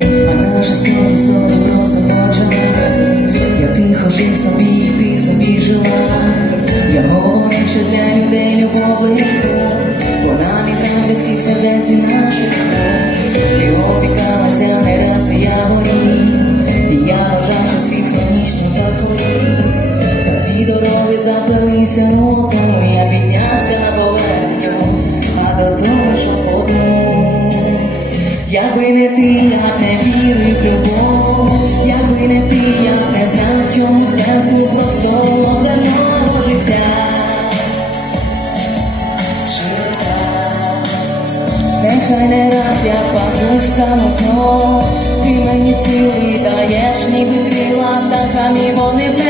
вже знову з тобою просто ходжалась Я тихо жив собі, ти собі жила. Я говорив, що для людей любов близька Вона міграв людських сердець і наших кров. Ти опікалася не раз, я горів. І я вважав, що світ хронічно захворів. Та дві дороги заплелися роком Якби не ти, я не вірив любов, якби не ти, я не знав, чому серцю простого земного життя. Життя. Нехай не раз я паду стану знов, ти мені сили даєш, ніби крила птахами, вони в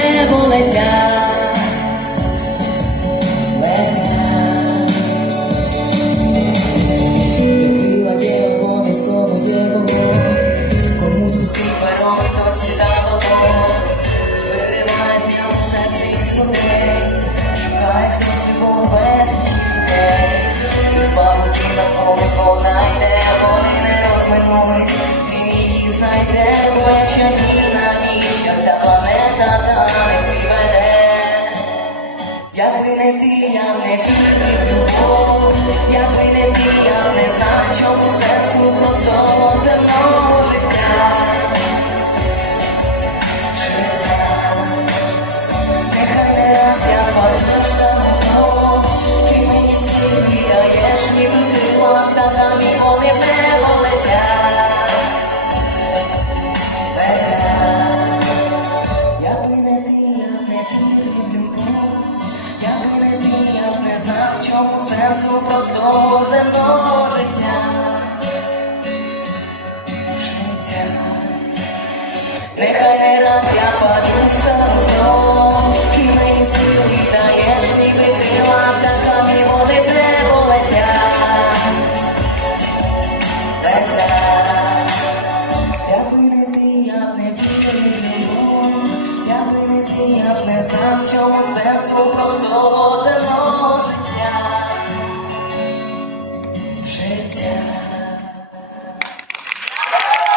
вона йде Вони не розминулись, він її знайде Бо якщо ні, навіщо ця планета танець відведе Якби не ти, я не вірив якби не ти, я б не знав, в чому сенсу простого земного життя. Життя. Нехай не раз я паду встану знов, в чому сенсу простого земного життя. Життя.